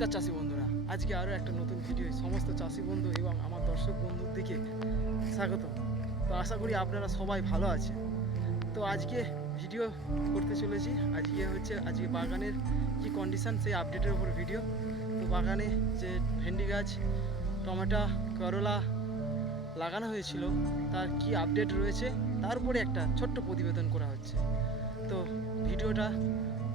নমস্কার চাষি বন্ধুরা, আজকে আরও একটা নতুন ভিডিও সমস্ত চাষি বন্ধু এবং আমার দর্শক বন্ধুর দিকে স্বাগত। তো আশা করি আপনারা সবাই ভালো আছেন। তো আজকে ভিডিও করতে চলেছি, আজকে বাগানের কি কন্ডিশন সেই আপডেটের উপর ভিডিও। তো বাগানে যে ভেন্ডি গাছ, টমেটো, করলা লাগানো হয়েছিল তার কি আপডেট রয়েছে তার উপরে একটা ছোট্ট প্রতিবেদন করা হচ্ছে। তো ভিডিওটা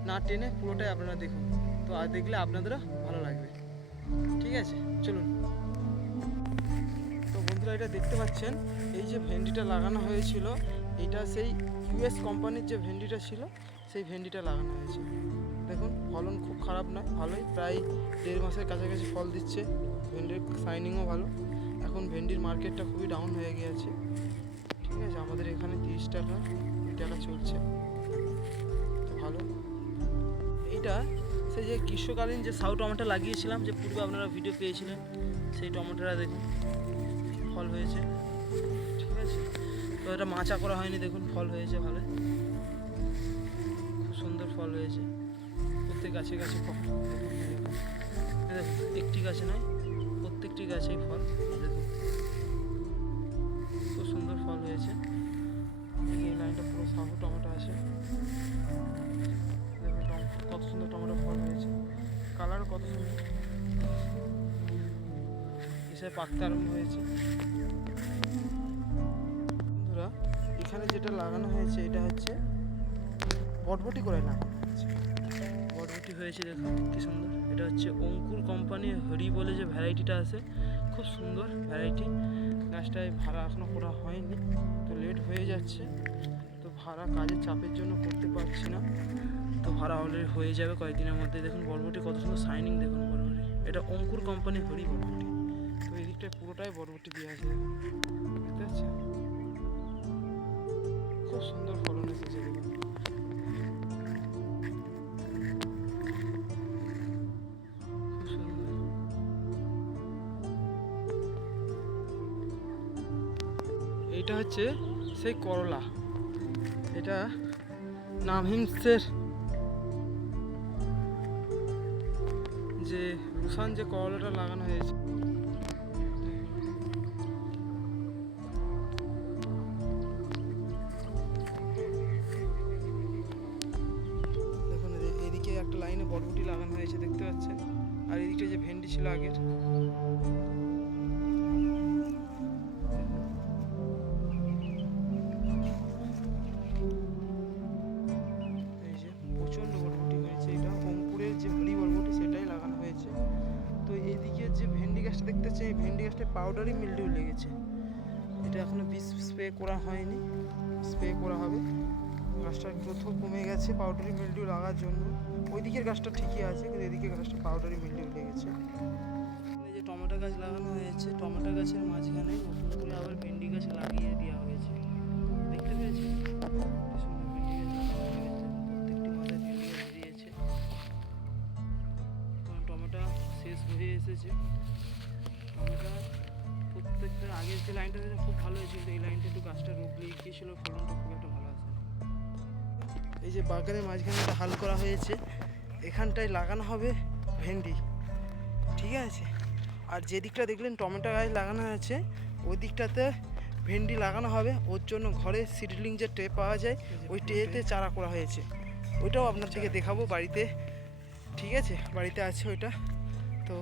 না টেনে পুরোটাই আপনারা দেখুন, তো আর দেখলে আপনাদেরও ভালো লাগবে। ঠিক আছে, চলুন। তো বন্ধুরা, এটা দেখতে পাচ্ছেন, এই যে ভেন্ডিটা লাগানো হয়েছিল, এটা সেই ইউএস কোম্পানির যে ভেন্ডিটা ছিল সেই ভেন্ডিটা লাগানো হয়েছে। দেখুন, ফলন খুব খারাপ নয়, ভালোই, প্রায় 1.5 মাসের কাছাকাছি ফল দিচ্ছে। ভেন্ডির শাইনিংও ভালো। এখন ভেন্ডির মার্কেটটা খুবই ডাউন হয়ে গিয়েছে। ঠিক আছে, আমাদের এখানে 30 টাকা 20 টাকা চলছে, তো ভালো। এইটা সেই যে গ্রীষ্মকালীন যে সাউ টমেটো লাগিয়েছিলাম, যে পূর্বে আপনারা ভিডিও পেয়েছিলেন, সেই টমেটোটা দেখুন ফল হয়েছে। ঠিক আছে, তো এটা মাচা করা হয়নি, দেখুন ফল হয়েছে ভালো, খুব সুন্দর ফল হয়েছে। প্রত্যেক গাছে গাছে ফল দেখুন, একটি গাছে নয়, প্রত্যেকটি গাছেই ফল দেখুন, খুব সুন্দর ফল হয়েছে। এই লাইনটা পুরো সাহু টমেটো আছে, কত সুন্দর টমেটো ফল হয়েছে, কালারও কত সুন্দর, এসে পাকতে আরম্ভ হয়েছে। বন্ধুরা, এখানে যেটা লাগানো হয়েছে এটা হচ্ছে বটবটি করে লাগানো হয়েছে। বটবটি হয়েছে দেখুন কি সুন্দর। এটা হচ্ছে অঙ্কুর কোম্পানির হরি বলে যে ভ্যারাইটিটা আছে, খুব সুন্দর ভ্যারাইটি। গাছটায় ভাড়া এখনও করা হয়নি, তো লেট হয়ে যাচ্ছে, তো ভাড়া কাজের চাপের জন্য করতে পারছি না, তো ভাড়া অলরেডি হয়ে যাবে কয়েকদিনের মধ্যে। দেখুন বরবটি কত সুন্দর শাইনিং, দেখুন বরবটি, এটা অঙ্কুর কোম্পানি হরি বরবটি। তো এই দিকটায় পুরোটাই বরবটি দিয়ে আছে, দেখতে পাচ্ছেন, খুব সুন্দর ফলন এসেছে দেখুন। খুব সুন্দর। এইটা হচ্ছে সেই করলা, এটা নামহিমসের যে রুসান যে করলাটা লাগানো হয়েছে, দেখুন এদিকে একটা লাইনে বরবটি লাগানো হয়েছে দেখতে পাচ্ছেন, আর এদিকে যে ভেন্ডি ছিল আগের, এই যে প্রচণ্ড বরবটি হয়েছে। এটা অঙ্কুরের যে হরি বরবটি সেটাই লাগানো হয়েছে। তো এইদিকে যে ভেন্ডি গাছটা দেখতে পাচ্ছেন, এই ভেন্ডি গাছটা পাউডারি মিলডিউ লেগেছে। এটা এখনো বীজ স্প্রে করা হয়নি, স্প্রে করা হবে। গাছটার গ্রোথও কমে গেছে পাউডারি মিলডিউ লাগার জন্য। ওই দিকের গাছটা ঠিকই আছে, কিন্তু এদিকে গাছটা পাউডারি মিলডিউ লেগেছে। এই যে টমেটো গাছ লাগানো হয়েছে, টমেটো গাছের মাঝখানে নতুন করে আবার ভেন্ডি গাছ লাগিয়ে দেওয়া হয়েছে, দেখতে পেয়েছি। সুন্দর ভেন্ডি গাছ লাগানো হয়েছে, প্রত্যেকটি মাথায় ভেন্ডি গাছ দিয়েছে। টমেটো শেষ হয়ে এসেছে। টমেটো প্রত্যেকটা আগের যে লাইনটা হয়েছে খুব ভালো হয়েছিল, এই লাইনটা একটু গাছটা রোগ লেগে গিয়েছিল, ফলনটা খুব একটা ভালো আসে। এই যে বাগানের মাঝখানে একটা হাল করা হয়েছে, এখানটায় লাগানো হবে ভেন্ডি। ঠিক আছে, আর যে দিকটা দেখলেন টমেটো গাছ লাগানো আছে, ওই দিকটাতে ভেন্ডি লাগানো হবে। ওর জন্য ঘরে সিডলিং যে ট্রে পাওয়া যায়, ওই ট্রেতে চারা করা হয়েছে, ওইটাও আপনাদেরকে দেখাবো বাড়িতে। ঠিক আছে, বাড়িতে আছে ওইটা। তো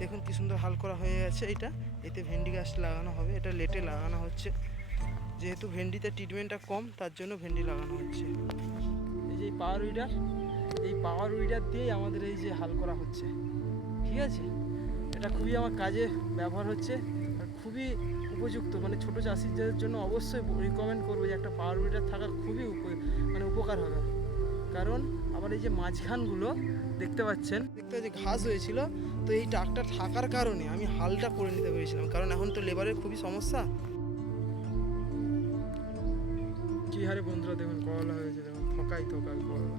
দেখুন কি সুন্দর হাল করা হয়ে গেছে এইটা, এতে ভেন্ডি গাছ লাগানো হবে। এটা লেটে লাগানো হচ্ছে, যেহেতু ভেন্ডিতে ট্রিটমেন্টটা কম, তার জন্য ভেন্ডি লাগানো হচ্ছে। এই যে পাওয়ার উইডার, এই পাওয়ার উইডার দিয়েই আমাদের এই যে হাল করা হচ্ছে। ঠিক আছে, এটা খুবই আমার কাজে ব্যবহার হচ্ছে, আর খুবই উপযুক্ত, মানে ছোটো চাষিদের জন্য অবশ্যই রিকমেন্ড করবো যে একটা পাওয়ার উইডার থাকা খুবই উপকার হবে। কারণ আমার এই যে মাঝখানগুলো দেখতে পাচ্ছেন যে ঘাস হয়েছিল, তো এই ট্রাক্টর থাকার কারণে আমি হালটা করে নিতে পেরেছিলাম, কারণ এখন তো লেবারের খুবই সমস্যা। কী হারে বন্ধুরা দেখুন করলা হয়েছে, দেখুন থকাই করলা,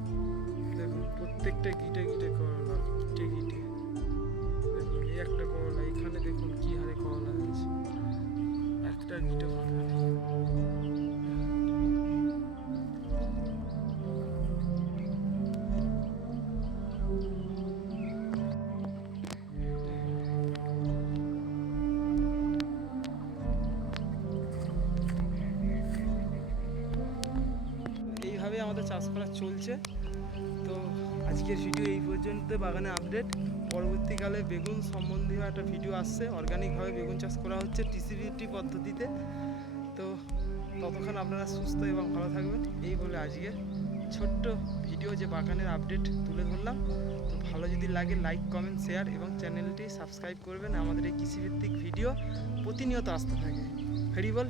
দেখুন প্রত্যেকটা গিটে গিটে করলা, গিটে গিটে দেখুন। এই একটা করলা, এখানে দেখুন কী হারে করলা হয়েছে, একটা গিটে করলা। এইভাবেই আমাদের চাষ করা চলছে। তো আজকের ভিডিও এই পর্যন্ত, বাগানে আপডেট। পরবর্তীকালে বেগুন সম্বন্ধীয় একটা ভিডিও আসছে, অর্গানিকভাবে বেগুন চাষ করা হচ্ছে টিসিবিটি পদ্ধতিতে। তো ততক্ষণ আপনারা সুস্থ এবং ভালো থাকবেন, এই বলে আজকে ছোট্ট ভিডিও যে বাগানের আপডেট তুলে ধরলাম। তো ভালো যদি লাগে লাইক, কমেন্ট, শেয়ার এবং চ্যানেলটি সাবস্ক্রাইব করবেন। আমাদের এই কৃষিভিত্তিক ভিডিও প্রতিনিয়ত আসতে থাকে। হরি বল।